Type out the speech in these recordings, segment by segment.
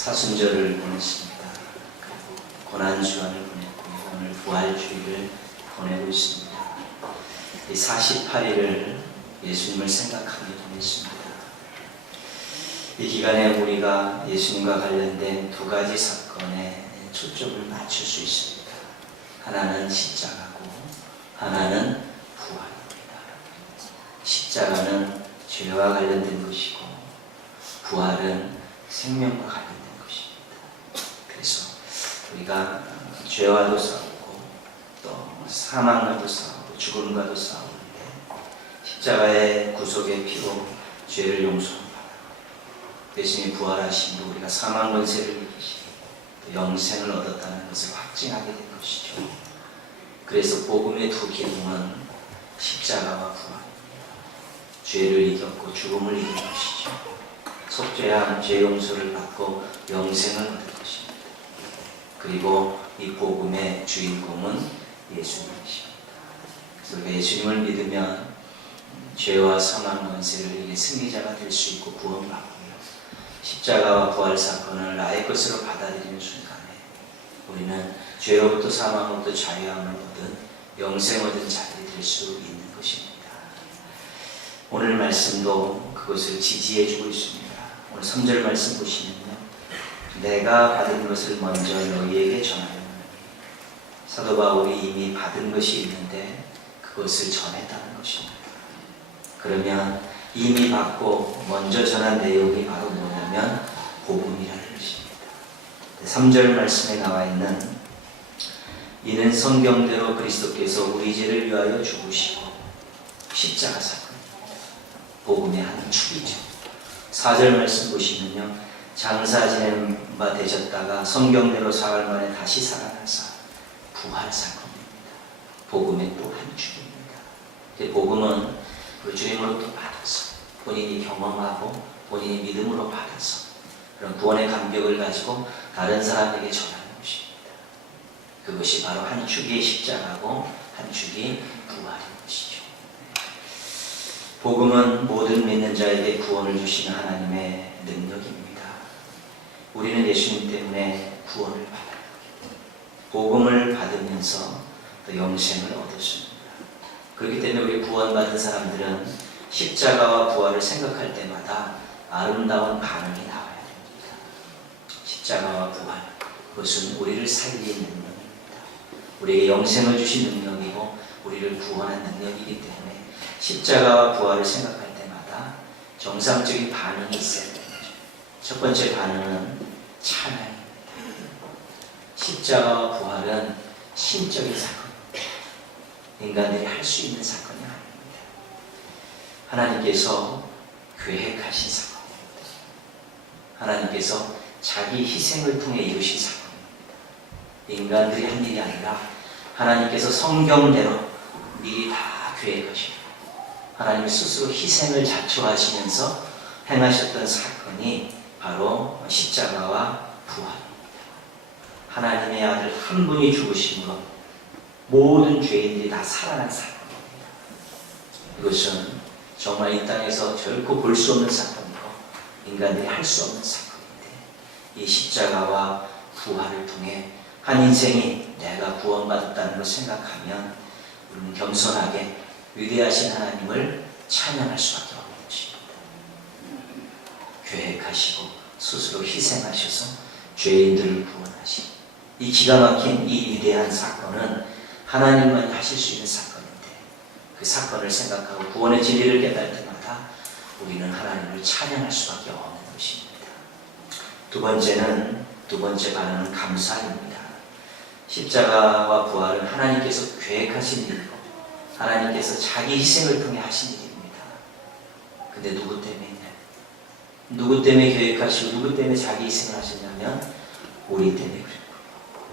사순절을 보냈습니다. 그리고 고난주간을 보냈고 오늘 부활주일을 보내고 있습니다. 이 48일을 예수님을 생각하며 보냈습니다. 이 기간에 우리가 예수님과 관련된 두 가지 사건에 초점을 맞출 수 있습니다. 하나는 십자가고 하나는 부활입니다. 십자가는 죄와 관련된 것이고 부활은 생명과 관련된 것입니다. 그래서 우리가 죄와도 싸우고 또 사망과도 싸우고 죽음과도 싸우는데 십자가의 구속의 피로 죄를 용서하고 예수님이 부활하심으로 우리가 사망 권세를 이기시고 영생을 얻었다는 것을 확증하게 된 것이죠. 그래서 복음의 두 기능은 십자가와 부활입니다. 죄를 이겼고 죽음을 이긴 것이죠. 속죄함, 죄 용서를 받고 영생을 얻을 것입니다. 그리고 이 복음의 주인공은 예수님이십니다. 그래서 우리가 예수님을 믿으면 죄와 사망 권세를 이긴 승리자가 될 수 있고 구원받고요. 십자가와 부활 사건을 나의 것으로 받아들이는 순간에 우리는 죄로부터 사망으로부터 자유함을 얻은 영생 얻은 자들이 될 수 있는 것입니다. 오늘 말씀도 그것을 지지해주고 있습니다. 오늘 3절 말씀 보시면요. 내가 받은 것을 먼저 너희에게 전하려는 사도 바울이 이미 받은 것이 있는데 그것을 전했다는 것입니다. 그러면 이미 받고 먼저 전한 내용이 바로 뭐냐면 복음이라는 것입니다. 3절 말씀에 나와 있는 이는 성경대로 그리스도께서 우리 죄를 위하여 죽으시고 십자가 사건입니다. 복음의 한 축이죠. 4절 말씀 보시면요. 장사 지낸 바 되셨다가 성경대로 사흘 만에 다시 살아나사 부활 사건입니다. 복음의 또 한 축입니다. 복음은 그 주님으로부터 받아서 본인이 경험하고 본인이 믿음으로 받아서 그런 구원의 감격을 가지고 다른 사람에게 전하는 것입니다. 그것이 바로 한 축이 십자가고 한 축이 부활인 것이죠. 복음은 모든 믿는 자에게 구원을 주시는 하나님의 능력입니다. 우리는 예수님 때문에 구원을 받아요. 복음을 받으면서 또 영생을 얻었습니다. 그렇기 때문에 우리 구원받은 사람들은 십자가와 부활을 생각할 때마다 아름다운 반응이 나와야 됩니다. 십자가와 부활, 그것은 우리를 살리는 능력입니다. 우리에게 영생을 주신 능력이고 우리를 구원한 능력이기 때문에 십자가와 부활을 생각할 때마다 정상적인 반응이 있어야 됩니다. 첫 번째 반응은 찬양입니다. 십자가와 부활은 신적인 사건. 인간들이 할 수 있는 사건이 아닙니다. 하나님께서 계획하신 사건입니다. 하나님께서 자기 희생을 통해 이루신 사건입니다. 인간들이 한 일이 아니라 하나님께서 성경대로 미리 다 계획하시고 하나님 스스로 희생을 자초하시면서 행하셨던 사건이 바로 십자가와 부활입니다. 하나님의 아들 한 분이 죽으심으로 모든 죄인들이 다 살아난 사건입니다. 이것은 정말 이 땅에서 결코 볼 수 없는 사건이고 인간들이 할 수 없는 사건인데 이 십자가와 부활을 통해 한 인생이 내가 구원받았다는 걸 생각하면 우리는 겸손하게 위대하신 하나님을 찬양할 수밖에 없는 것입니다. 계획하시고 스스로 희생하셔서 죄인들을 구원하시고 이 기가 막힌 이 위대한 사건은 하나님만 하실 수 있는 사건인데 그 사건을 생각하고 구원의 진리를 깨달을 때마다 우리는 하나님을 찬양할 수밖에 없는 것입니다. 두 번째 반응은 감사입니다. 십자가와 부활은 하나님께서 계획하신 일이고 하나님께서 자기 희생을 통해 하신 일입니다. 근데 누구 때문에 계획하시고 누구 때문에 자기 희생을 하셨냐면 우리 때문에 그랬고요.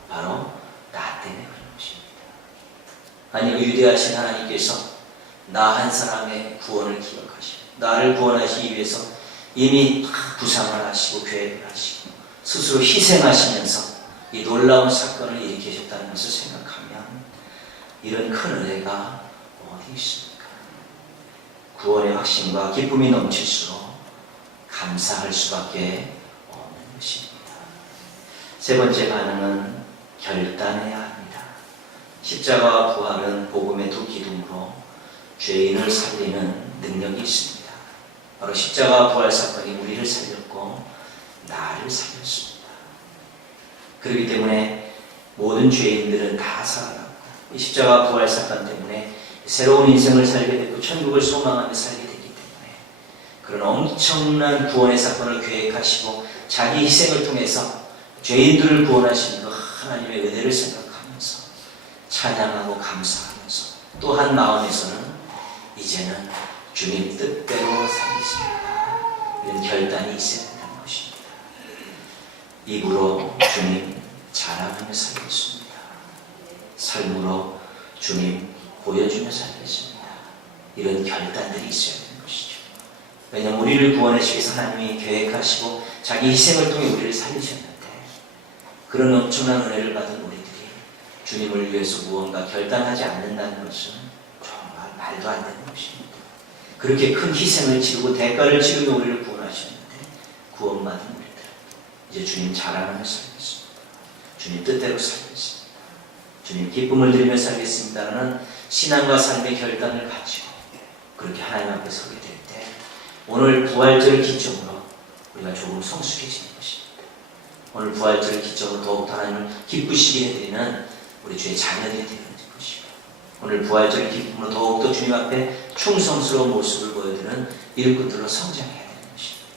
바로 나 때문에 그런 것입니다. 아니 위대하신 하나님께서 나 한 사람의 구원을 기억하시고 나를 구원하시기 위해서 이미 구상을 하시고 계획을 하시고 스스로 희생하시면서 이 놀라운 사건을 일으키셨다는 것을 생각하면 이런 큰 은혜가 어디 있습니까? 구원의 확신과 기쁨이 넘칠수록 감사할 수밖에 없는 것입니다. 세 번째 반응은 결단해야 합니다. 십자가와 부활은 복음의 두 기둥으로 죄인을 살리는 능력이 있습니다. 바로 십자가와 부활 사건이 우리를 살렸고 나를 살렸습니다. 그렇기 때문에 모든 죄인들은 다 살아났고 이 십자가 부활 사건 때문에 새로운 인생을 살게 됐고 천국을 소망하며 살게 되기 때문에 그런 엄청난 구원의 사건을 계획하시고 자기 희생을 통해서 죄인들을 구원하시는 그 하나님의 은혜를 생각하면서 찬양하고 감사하면서 또 한 마음에서는 이제는 주님 뜻대로 살겠습니다. 이런 결단이 있어야 된다는 것입니다. 입으로 주님 자랑하며 살겠습니다. 삶으로 주님 보여주며 살겠습니다. 이런 결단들이 있어야 되는 것이죠. 왜냐하면 우리를 구원하시기 위해서 하나님이 계획하시고 자기 희생을 통해 우리를 살리셨는데 그런 엄청난 은혜를 받은 우리들이 주님을 위해서 무언가 결단하지 않는다는 것은 정말 말도 안 되는 것입니다. 그렇게 큰 희생을 치르고 대가를 치르며 우리를 구원하셨는데 구원받은 우리들 이제 주님 자랑하며 살겠습니다. 주님 뜻대로 살겠습니다. 주님 기쁨을 드리며 살겠습니다라는 신앙과 삶의 결단을 가지고 그렇게 하나님 앞에 서게 될 때 오늘 부활절을 기점으로 우리가 조금 성숙해지는 것입니다. 오늘 부활절을 기점으로 더욱더 하나님을 기쁘시게 해드리는 우리 주의 자녀들이 되는 것이고 오늘 부활절을 기쁨으로 더욱더 주님 앞에 충성스러운 모습을 보여드리는 일꾼들로 성장해야 되는 것입니다.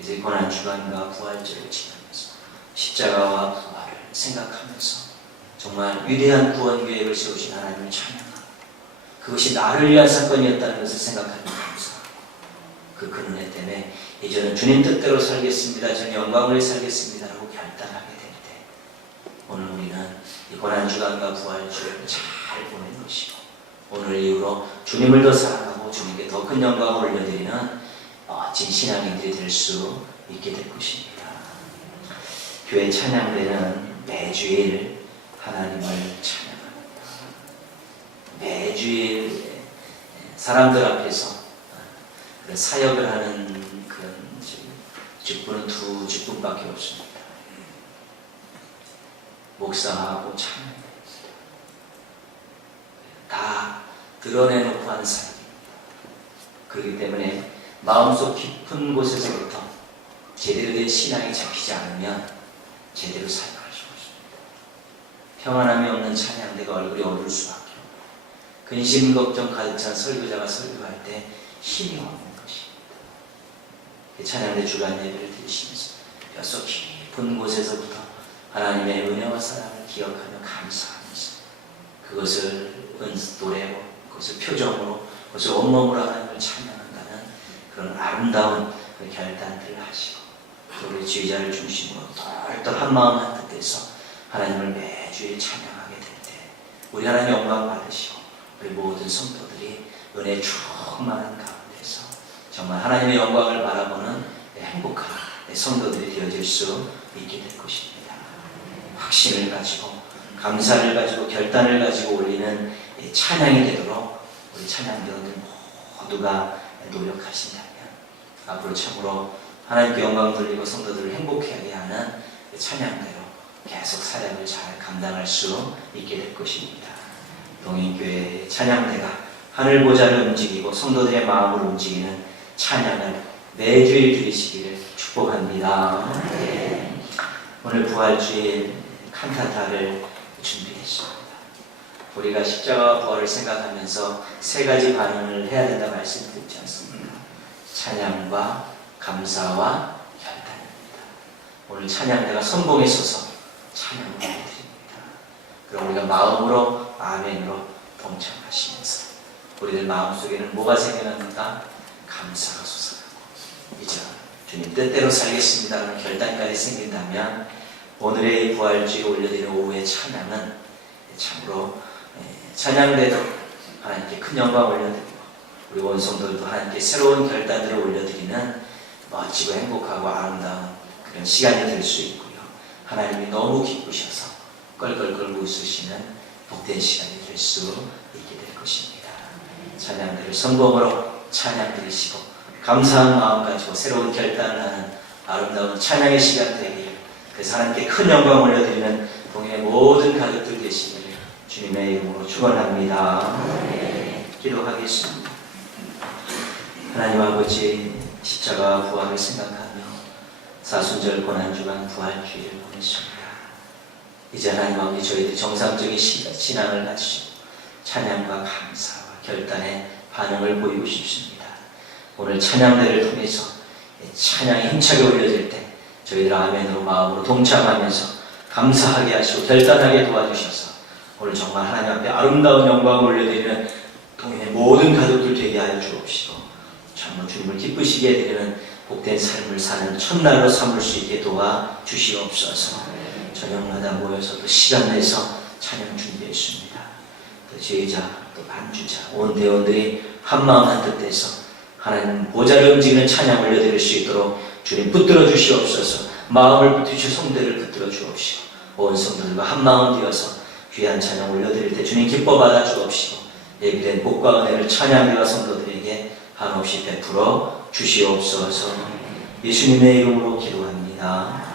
이제 고난주간과 부활절을 지나면서 십자가와 부활을 생각하면서 정말 위대한 구원 계획을 세우신 하나님을 찬양하고 그것이 나를 위한 사건이었다는 것을 생각하며 감사하고 그 은혜 때문에 이제는 주님 뜻대로 살겠습니다. 저는 영광을 살겠습니다라고 결단하게 될 때 오늘 우리는 이 고난주간과 부활주를 잘 보낸 것이고 오늘 이후로 주님을 더 사랑하고 주님께 더 큰 영광을 올려드리는 멋진 신앙인들이 될 수 있게 될 것입니다. 교회 찬양대는 매주일 하나님을 찬양합니다. 매주일 사람들 앞에서 사역을 하는 그런 직분은 두 직분밖에 없습니다. 목사하고 찬양 다 드러내놓고 하는 사역입니다. 그렇기 때문에 마음속 깊은 곳에서부터 제대로 된 신앙이 잡히지 않으면 제대로 사역할 수 없습니다. 평안함이 없는 찬양대가 얼굴이 어두울 수밖에 없고 근심 걱정 가득 찬 설교자가 설교할 때 힘이 없는 것입니다. 찬양대 주간 예배를 드리시면서 뼛속 깊은 곳에서부터 하나님의 은혜와 사랑을 기억하며 감사하면서 그것을 노래로 그것을 표정으로 그것을 온몸으로 하나님을 찬양한다는 그런 아름다운 그 결단들을 하시고 우리 지휘자를 중심으로 똘똘 한마음 한뜻해서 하나님을 매주일 찬양하게 될 때 우리 하나님 영광 받으시고 우리 모든 성도들이 은혜 충만한 가운데서 정말 하나님의 영광을 바라보는 행복한 성도들이 되어질 수 있게 될 것입니다. 확신을 가지고 감사를 가지고 결단을 가지고 올리는 찬양이 되도록 우리 찬양대원들 모두가 노력하신다면 앞으로 참으로 하나님께 영광 돌리고 성도들을 행복하게 하는 찬양대로 계속 사역을 잘 감당할 수 있게 될 것입니다. 동인교회 찬양대가 하늘 보좌를 움직이고 성도들의 마음을 움직이는 찬양을 매주일 드리시기를 축복합니다. 네. 오늘 부활주일 칸타타를 준비했습니다. 우리가 십자가와 부활을 생각하면서 세 가지 반응을 해야 된다 말씀드렸지 않습니까? 찬양과 감사와 결단입니다. 오늘 찬양대가 선봉에 서서 찬양을 드립니다. 그럼 우리가 마음으로 아멘으로 동참하시면서 우리들 마음속에는 뭐가 생겨납니까? 감사가 솟아나고 이제 주님 뜻대로 살겠습니다라는 결단까지 생긴다면 오늘의 부활주일 올려드리는 오후의 찬양은 참으로 찬양대도 하나님께 큰 영광 올려드리고 우리 원성들도 하나님께 새로운 결단들을 올려드리는 멋지고 행복하고 아름다운 그런 시간이 될 수 있고요. 하나님이 너무 기쁘셔서 껄껄껄 웃으시는 복된 시간이 될 수 있게 될 것입니다. 찬양들을 성공으로 찬양 드리시고 감사한 마음 가지고 새로운 결단을 하는 아름다운 찬양의 시간 되기를 그래서 하나님께 큰 영광 올려드리는 동행의 모든 가족들 되시기를 주님의 이름으로 축원합니다. 기도하겠습니다. 하나님 아버지, 십자가 부활을 생각하며 사순절 고난주간 부활주의를 보냈습니다. 이제 하나님 아버지, 저희들 정상적인 신앙을 가지시고 찬양과 감사와 결단의 반응을 보이고 싶습니다. 오늘 찬양대를 통해서 찬양이 힘차게 올려질 때 저희들 아멘으로 마음으로 동참하면서 감사하게 하시고 결단하게 도와주셔서 오늘 정말 하나님 앞에 아름다운 영광을 올려드리는 동행의 모든 가족들 되게 하여 주옵시고 정말 주님을 기쁘시게 해드리는 복된 삶을 사는 첫날로 삼을 수 있게 도와주시옵소서. 저녁마다 모여서 또 시간 내서 찬양 준비했습니다. 또 제자, 또 반주자, 온 대원들이 한마음 한뜻 돼서 하나님 보좌를 움직이는 찬양 올려드릴 수 있도록 주님 붙들어 주시옵소서. 마음을 붙이시고 성대를 붙들어 주옵시고 온 성도들과 한마음 되어서 귀한 찬양 올려드릴 때 주님 기뻐 받아 주옵시고 예비된 복과 은혜를 찬양대와 성도들에게 한없이 베풀어 주시옵소서. 예수님의 이름으로 기도합니다.